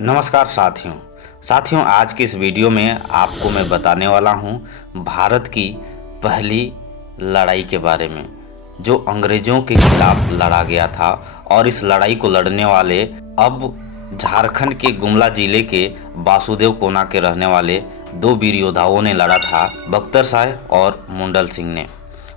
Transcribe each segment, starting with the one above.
नमस्कार साथियों आज की इस वीडियो में आपको मैं बताने वाला हूं भारत की पहली लड़ाई के बारे में जो अंग्रेज़ों के खिलाफ लड़ा गया था। और इस लड़ाई को लड़ने वाले अब झारखंड के गुमला जिले के वासुदेव कोना के रहने वाले दो वीर योद्धाओं ने लड़ा था, बख्तर शाह और मुंडल सिंह ने।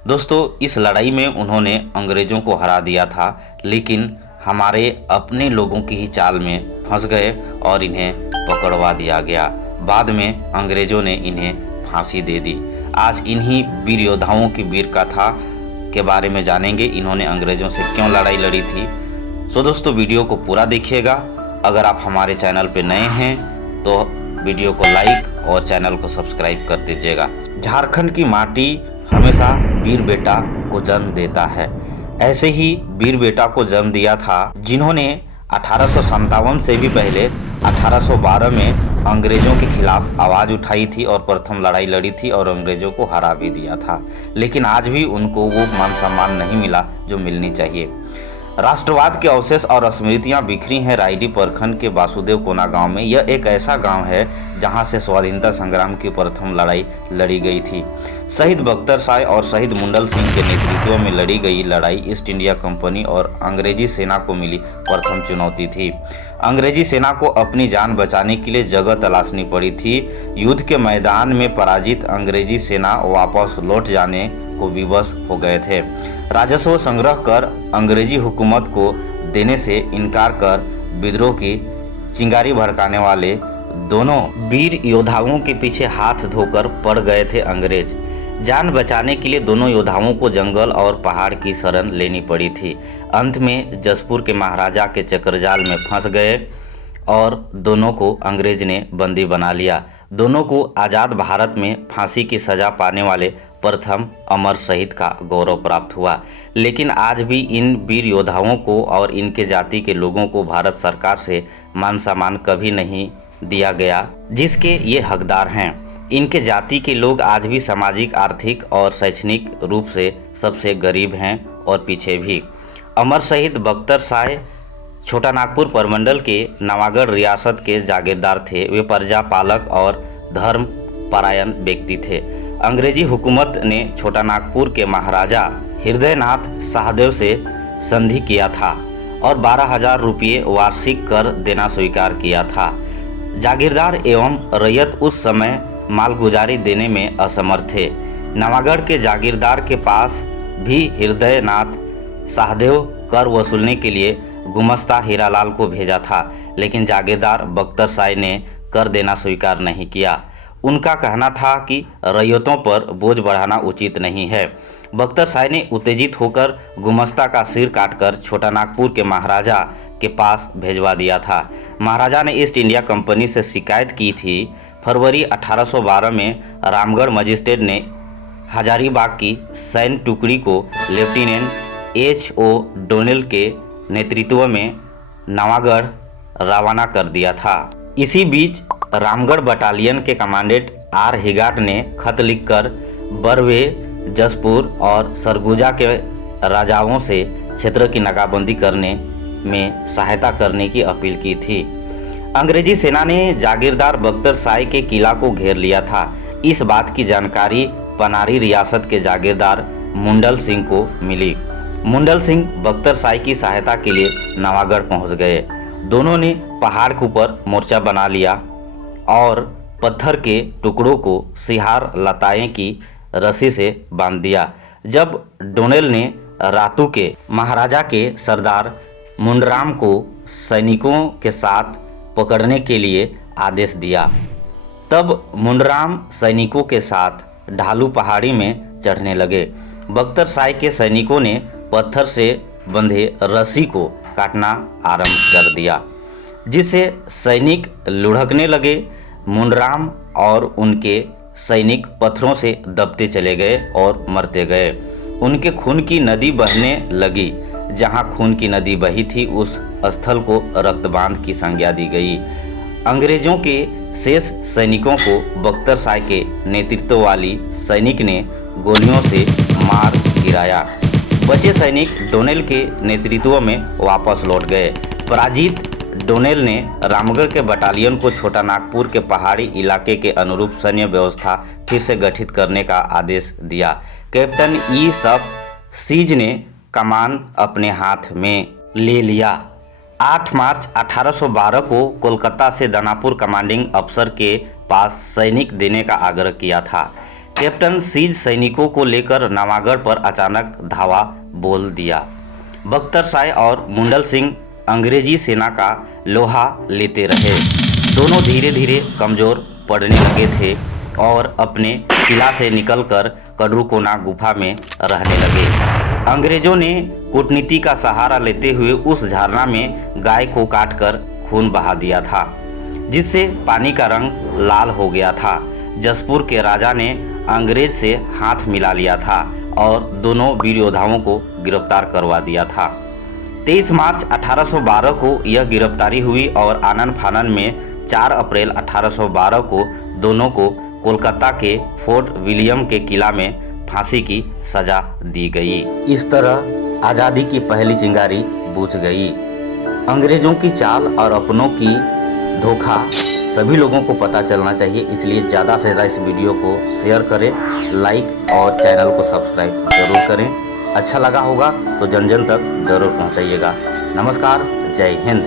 दोस्तों, इस लड़ाई में उन्होंने अंग्रेज़ों को हरा दिया था, लेकिन हमारे अपने लोगों की ही चाल में फंस गए और इन्हें पकड़वा दिया गया। बाद में अंग्रेज़ों ने इन्हें फांसी दे दी। आज इन्हीं वीर योद्धाओं की वीर गाथा के बारे में जानेंगे, इन्होंने अंग्रेज़ों से क्यों लड़ाई लड़ी थी। सो दोस्तों, वीडियो को पूरा देखिएगा। अगर आप हमारे चैनल पर नए हैं तो वीडियो को लाइक और चैनल को सब्सक्राइब कर दीजिएगा। झारखंड की माटी हमेशा वीर बेटा को जन्म देता है। ऐसे ही वीर बेटा को जन्म दिया था जिन्होंने 1857 से भी पहले 1812 में अंग्रेज़ों के खिलाफ आवाज़ उठाई थी और प्रथम लड़ाई लड़ी थी और अंग्रेज़ों को हरा भी दिया था। लेकिन आज भी उनको वो मान सम्मान नहीं मिला जो मिलनी चाहिए। राष्ट्रवाद के अवशेष और स्मृतियां बिखरी हैं रायडी प्रखंड के वासुदेव कोना गांव में। यह एक ऐसा गांव है जहां से स्वाधीनता संग्राम की प्रथम लड़ाई लड़ी गई थी। शहीद बख्तर शाह और शहीद मुंडल सिंह के नेतृत्व में लड़ी गई लड़ाई ईस्ट इंडिया कंपनी और अंग्रेजी सेना को मिली प्रथम चुनौती थी। अंग्रेजी सेना को अपनी जान बचाने के लिए जगह तलाशनी पड़ी थी। युद्ध के मैदान में पराजित अंग्रेजी सेना वापस लौट जाने को विवश हो गए थे। राजस्व संग्रह कर अंग्रेजी हुकूमत को देने से इनकार कर विद्रोह की चिंगारी भड़काने वाले दोनों वीर योद्धाओं के पीछे हाथ धोकर पड़ गए थे अंग्रेज। जान बचाने के लिए दोनों योद्धाओं को जंगल और पहाड़ की शरण लेनी पड़ी थी। अंत में जसपुर के महाराजा के चक्रजाल में फंस गए और दोनों को अंग्रेज ने बंदी बना लिया। दोनों को आज़ाद भारत में फांसी की सज़ा पाने वाले प्रथम अमर शहीद का गौरव प्राप्त हुआ। लेकिन आज भी इन वीर योद्धाओं को और इनके जाति के लोगों को भारत सरकार से मान सम्मान कभी नहीं दिया गया जिसके ये हकदार हैं। इनके जाति के लोग आज भी सामाजिक, आर्थिक और शैक्षणिक रूप से सबसे गरीब हैं और पीछे भी। अमर शहीद बख्तर शाह छोटा नागपुर प्रमंडल के नवागढ़ रियासत के जागीरदार थे। वे प्रजा पालक और धर्म परायण व्यक्ति थे। अंग्रेजी हुकूमत ने छोटा नागपुर के महाराजा हृदयनाथ शाहदेव से संधि किया था और 12,000 रुपये वार्षिक कर देना स्वीकार किया था। जागीरदार एवं रैयत उस समय मालगुजारी देने में असमर्थ थे। नवागढ़ के जागीरदार के पास भी हृदयनाथ शाहदेव कर वसूलने के लिए गुमस्ता हीरालाल को भेजा था, लेकिन जागीरदार बख्तर शाह ने कर देना स्वीकार नहीं किया। उनका कहना था कि रैयतों पर बोझ बढ़ाना उचित नहीं है। बख्तर शाह ने उत्तेजित होकर गुमस्ता का सिर काटकर छोटा नागपुर के महाराजा के पास भेजवा दिया था। महाराजा ने ईस्ट इंडिया कंपनी से शिकायत की थी। फरवरी 1812 में रामगढ़ मजिस्ट्रेट ने हजारीबाग की सैन्य टुकड़ी को लेफ्टिनेंट H.O. डोनेल के नेतृत्व में नवागढ़ रवाना कर दिया था। इसी बीच रामगढ़ बटालियन के कमांडेंट R. हिगाट ने खत लिखकर बरवे, जसपुर और सरगुजा के राजाओं से क्षेत्र की नाकाबंदी करने में सहायता करने की अपील की थी। अंग्रेजी सेना ने जागीरदार बख्तर शाह के किला को घेर लिया था। इस बात की जानकारी पनारी रियासत के जागीरदार मुंडल सिंह को मिली। मुंडल सिंह बख्तर शाह की सहायता के लिए नवागढ़ पहुंच गए। दोनों ने पहाड़ के ऊपर मोर्चा बना लिया और पत्थर के टुकड़ों को सिहार लताएं की रस्सी से बांध दिया। जब डोनेल ने रातू के महाराजा के सरदार मुंडराम को सैनिकों के साथ पकड़ने के लिए आदेश दिया, तब मुंडराम सैनिकों के साथ ढालू पहाड़ी में चढ़ने लगे। बख्तर शाह के सैनिकों ने पत्थर से बंधे रस्सी को काटना आरंभ कर दिया, जिससे सैनिक लुढ़कने लगे। मुंडराम और उनके सैनिक पत्थरों से दबते चले गए और मरते गए। उनके खून की नदी बहने लगी। जहां खून की नदी बही थी उस स्थल को रक्तबांध की संज्ञा दी गई। अंग्रेजों के शेष सैनिकों को बख्तर शाह के नेतृत्व वाली सैनिक ने गोलियों से मार गिराया। बचे सैनिक डोनेल के नेतृत्व में वापस लौट गए। पराजित डोनेल ने रामगढ़ के बटालियन को छोटा नागपुर के पहाड़ी इलाके के अनुरूप सैन्य व्यवस्था फिर से गठित करने का आदेश दिया। कैप्टन ई सब सीज ने कमान अपने हाथ में ले लिया। 8 मार्च 1812 को कोलकाता से दानापुर कमांडिंग अफसर के पास सैनिक देने का आग्रह किया था। कैप्टन सीज सैनिकों को लेकर नवागढ़ पर अचानक धावा बोल दिया। बख्तर शाह और मुंडल सिंह अंग्रेजी सेना का लोहा लेते रहे। दोनों धीरे धीरे कमज़ोर पड़ने लगे थे और अपने किला से निकलकर कडरुकोना गुफा में रहने लगे। अंग्रेजों ने कूटनीति का सहारा लेते हुए उस झरना में गाय को काटकर खून बहा दिया था, जिससे पानी का रंग लाल हो गया था। जसपुर के राजा ने अंग्रेज से हाथ मिला लिया था और दोनों वीर योद्धाओं को गिरफ्तार करवा दिया था। 23 मार्च 1812 को यह गिरफ्तारी हुई और आनन फानन में 4 अप्रैल 1812 को दोनों को कोलकाता के फोर्ट विलियम के किला में फांसी की सजा दी गई। इस तरह आज़ादी की पहली चिंगारी बुझ गई। अंग्रेजों की चाल और अपनों की धोखा सभी लोगों को पता चलना चाहिए, इसलिए ज़्यादा से ज़्यादा इस वीडियो को शेयर करें, लाइक और चैनल को सब्सक्राइब जरूर करें। अच्छा लगा होगा तो जन जन तक जरूर पहुंचाइएगा। नमस्कार, जय हिंद।